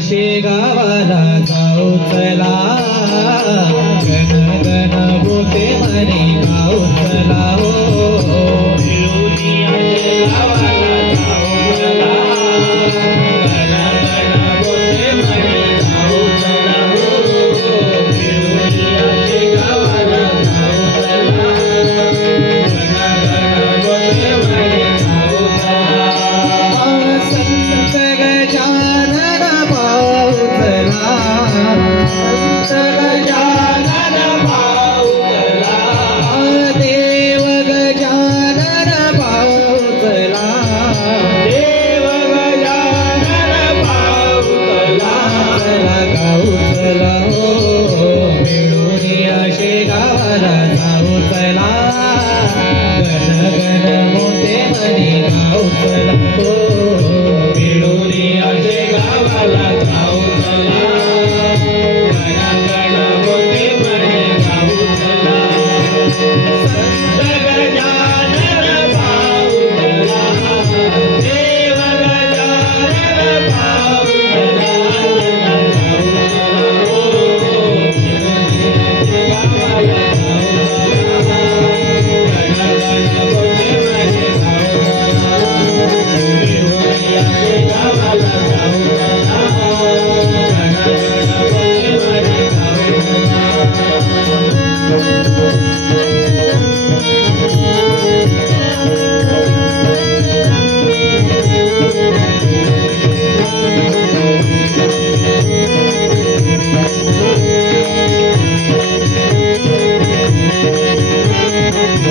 शेगावाला जाऊ चला.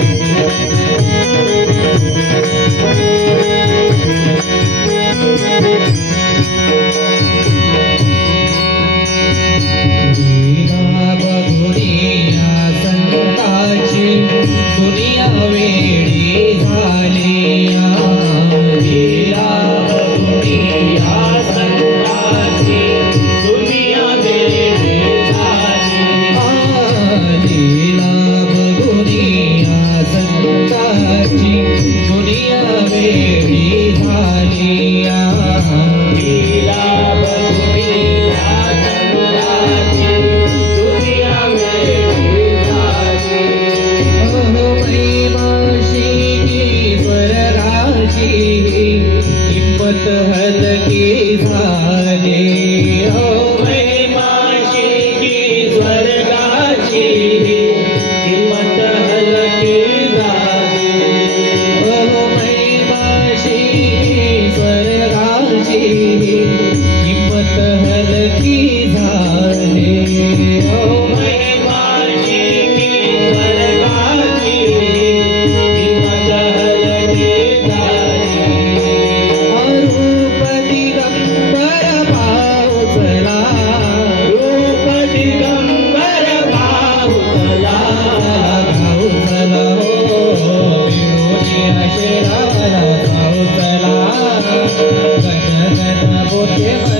Música मिळून असे गावाला गावचला गण गण बोते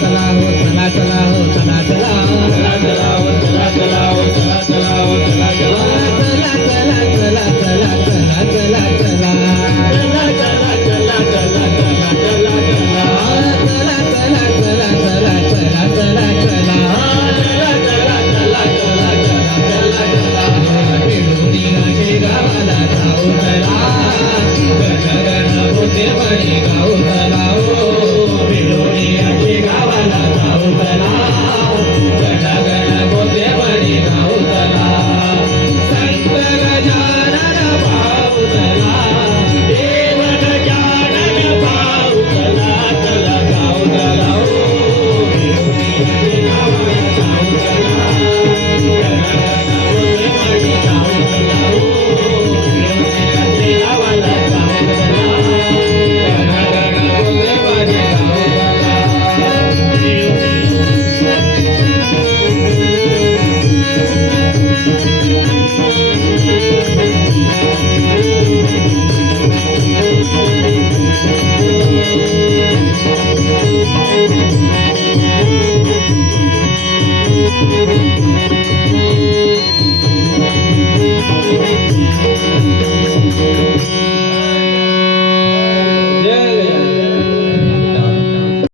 चला हो चला चला हो चला चला हो चला चला हो चला चला हो चला चला हो चला चला चला चला चला चला चला चला चला गावाला जाऊ